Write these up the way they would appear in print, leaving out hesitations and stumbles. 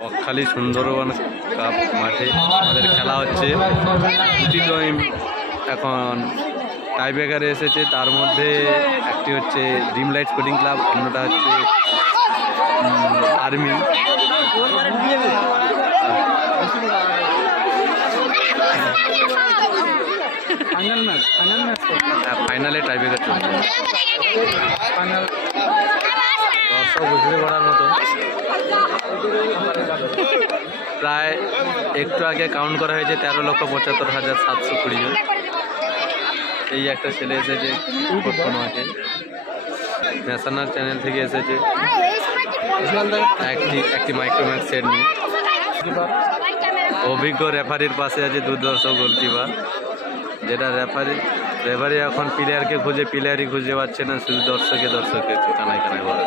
Bakkhali Sundarban cup মাঠে আমাদের খেলা হচ্ছে। দুটি টিম এখন টাইব্রেকারে এসেছে, তার মধ্যে একটি হচ্ছে ড্রিম লাইট স্পোর্টিং ক্লাব, অন্যটা হচ্ছে আর্মি। ফাইনালে টাইব্রেকার চলছে। দর্শক বুঝতে পারার মতো প্রায় একটু আগে কাউন্ট করা হয়েছে 13,75,720 জন। এই একটা ছেলে এসেছে মাঠে, ন্যাশনাল চ্যানেল থেকে এসেছে একটি মাইক্রোম্যাক্স সেট নিয়ে। অভিজ্ঞ রেফারির পাশে আছে দুর্ধর্ষ গোলকিপার, যেটা রেফারি এখন প্লেয়ারকে খুঁজে প্লেয়ারই খুঁজে পাচ্ছে না, শুধু দর্শকে কানায় কানায় বলে।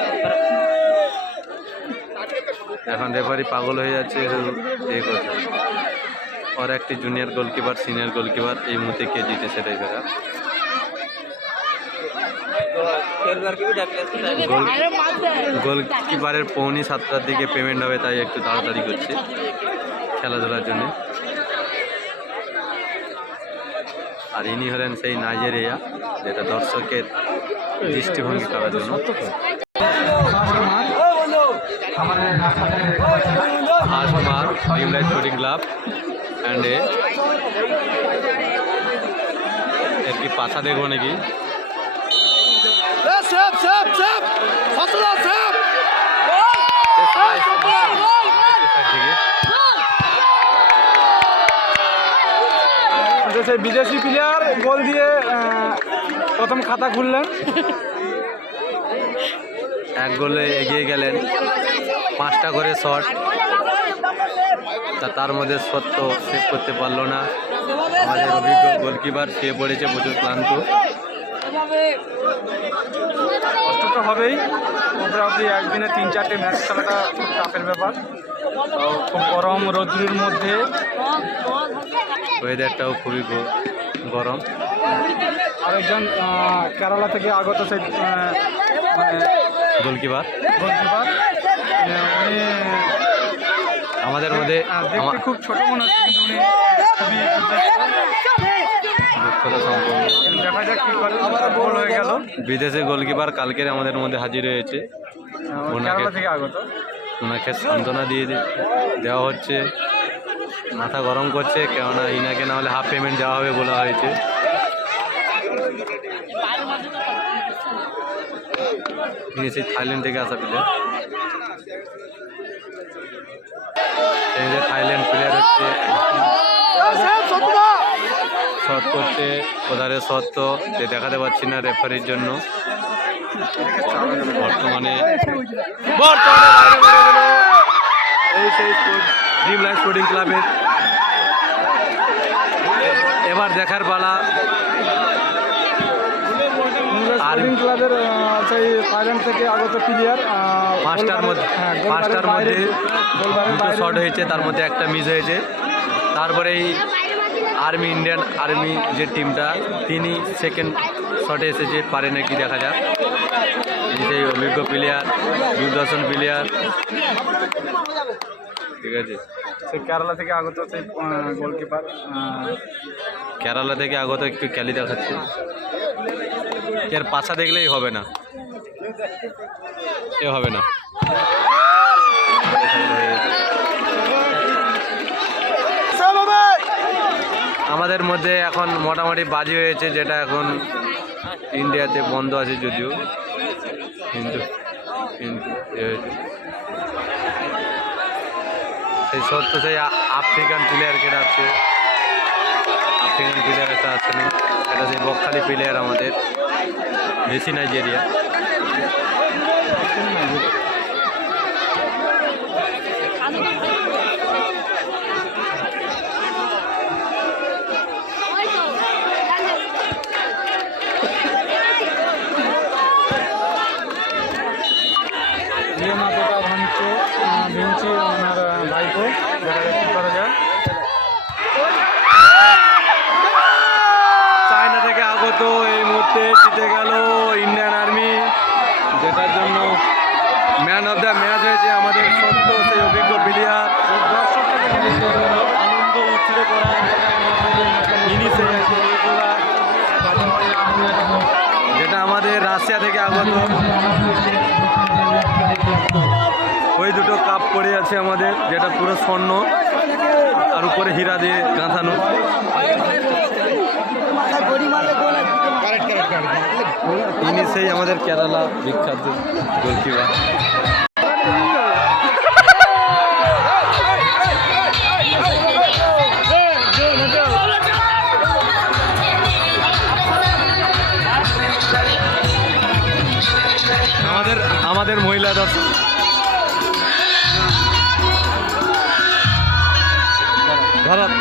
এখন রেফারি পাগল হয়ে যাচ্ছে এই কথা। और একটি জুনিয়র গোলকিপার সিনিয়র গোলকিপার এই মুহূর্তে কে জিতে সেটাই দেখা। গোলকিপারের 6:45 দিকে পেমেন্ট হবে, তাই একটু তাড়াতাড়ি করছে খেলাধুলার জন্য। আর ইনি হলেন সেই নাইজেরিয়া, যেটা দর্শকের দৃষ্টিভঙ্গি করার জন্য। First mark dream light sporting club and এর কি পাছা দেখবো নাকি? সেই বিদেশি প্লেয়ার গোল দিয়ে প্রথম খাতা খুললেন, এক গোলে এগিয়ে গেলেন। 5টা করে শট, তার মধ্যে সত্য সেভ করতে পারলো না আমাদের অভিজ্ঞ গোলকিপার। সে পড়েছে প্রচুর ক্লান্ত। কষ্ট তো হবেই, মোটামুটি একদিনে 3-4টে ম্যাচ খেলাটা খুব টাফের ব্যাপার। খুব গরম রোদ্দুরের মধ্যে, ওয়েদারটাও খুবই গরম। আরেকজন কেরালা থেকে আগত সেই গোলকিপার উনি আমাদের মধ্যে দেখতে খুব ছোট মনে হচ্ছে, কিন্তু উনি দুঃখতা সম্পন্ন। দেখা যাক কি করে। আবার গোল হয়ে গেল। বিদেশি গোলকিপার কালকের আমাদের মধ্যে হাজির হয়েছে। কেরালা থেকে আগত, ওনাকে সান্ত্বনা দিয়ে দেওয়া হচ্ছে। মাথা গরম করছে, কেননা ইনাকে না হলে হাফ পেমেন্ট দেওয়া হবে বলা হয়েছে। ইনি সেই থাইল্যান্ড থেকে আসা প্লেয়ার। এই যে থাইল্যান্ড প্লেয়ার হচ্ছে, শট করছে ওধারে সত্য যে দেখাতে পাচ্ছি না রেফারির জন্য। বর্তমানে এই সেই ড্রিম লাইট স্পোর্টিং ক্লাবের এবার দেখার পালা। আর্মি ক্লাবের সেই থাইল্যান্ড থেকে আগত প্লেয়ার 5টার মধ্যে দুটো শট হয়েছে, তার মধ্যে একটা মিস হয়েছে। তারপরেই ইন্ডিয়ান আর্মি যে টিমটা, তিনি সেকেন্ড শটে এসেছে, পারে নাকি দেখা যাক। সেই অভিজ্ঞ প্লেয়ার, দূরদর্শন প্লেয়ার, ঠিক আছে। সে কেরালা থেকে আগত সেই গোলকিপার, কেরালা থেকে আগত একটু ক্যালি দেখাচ্ছে। এর পাশা দেখলেই হবে না, এ হবে না। আমাদের মধ্যে এখন মোটামুটি বাজি হয়েছে, যেটা এখন ইন্ডিয়াতে বন্ধ আছে যদিও, কিন্তু সেই সত্য সেই আফ্রিকান প্লেয়ার কেটে আছে। আফ্রিকান প্লেয়ার একটা আছে না, এটা সেই বকখালি প্লেয়ার আমাদের বেশি নাইজেরিয়া। ভিঞ্চি ওনার ভাইপো, দেখা যাক করা যায়। চায়না থেকে আগত এই মুহূর্তে জিতে গেল ইন্ডিয়ান আর্মি, যেটার জন্য দুটো কাপ পড়ে আছে আমাদের, যেটা পুরো স্বর্ণ আর উপরে হীরা দিয়ে গাঁথানো। ইনি সেই আমাদের কেরালা বিখ্যাত গোলকিপার। আমাদের মহিলা দর্শক ভারত